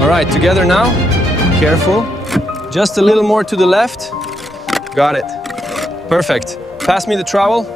All right, together now. Careful. Just a little more to the left. Got it. Perfect. Pass me the trowel.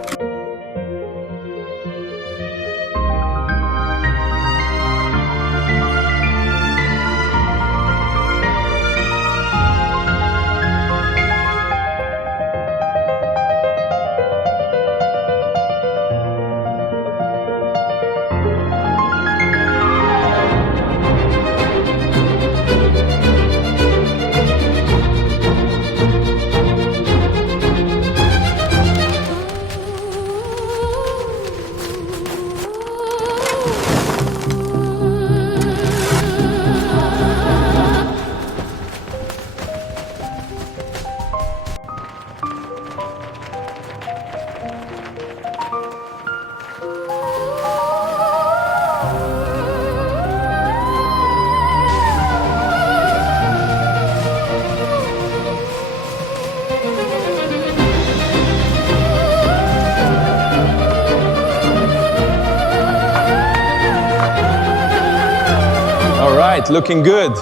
All right, looking good.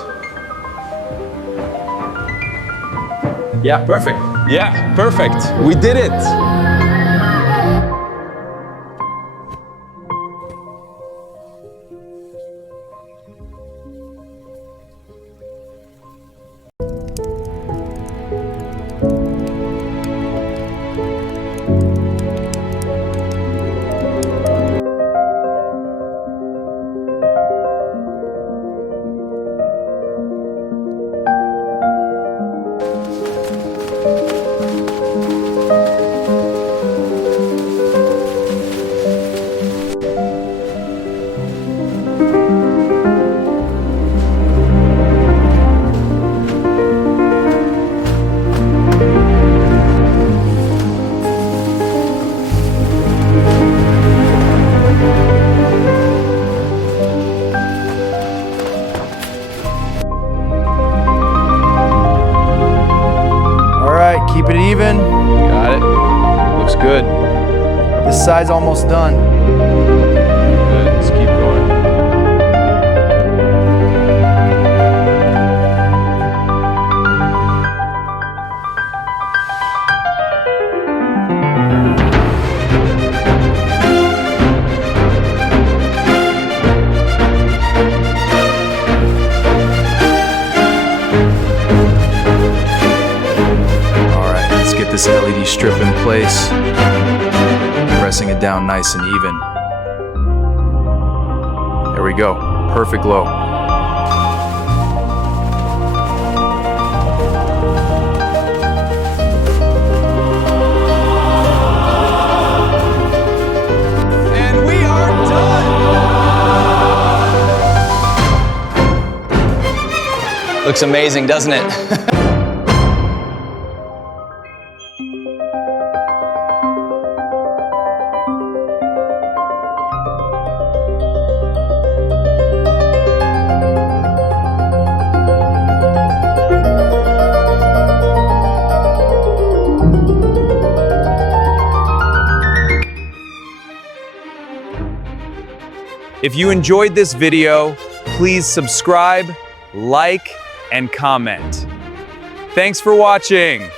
Yeah, perfect. Yeah, perfect. We did it. Keep it even. Got it. Looks good. This side's almost done. Good. Let's keep going. This LED strip in place, pressing it down nice and even. There we go, perfect glow. And we are done! Looks amazing, doesn't it? If you enjoyed this video, please subscribe, like, and comment. Thanks for watching.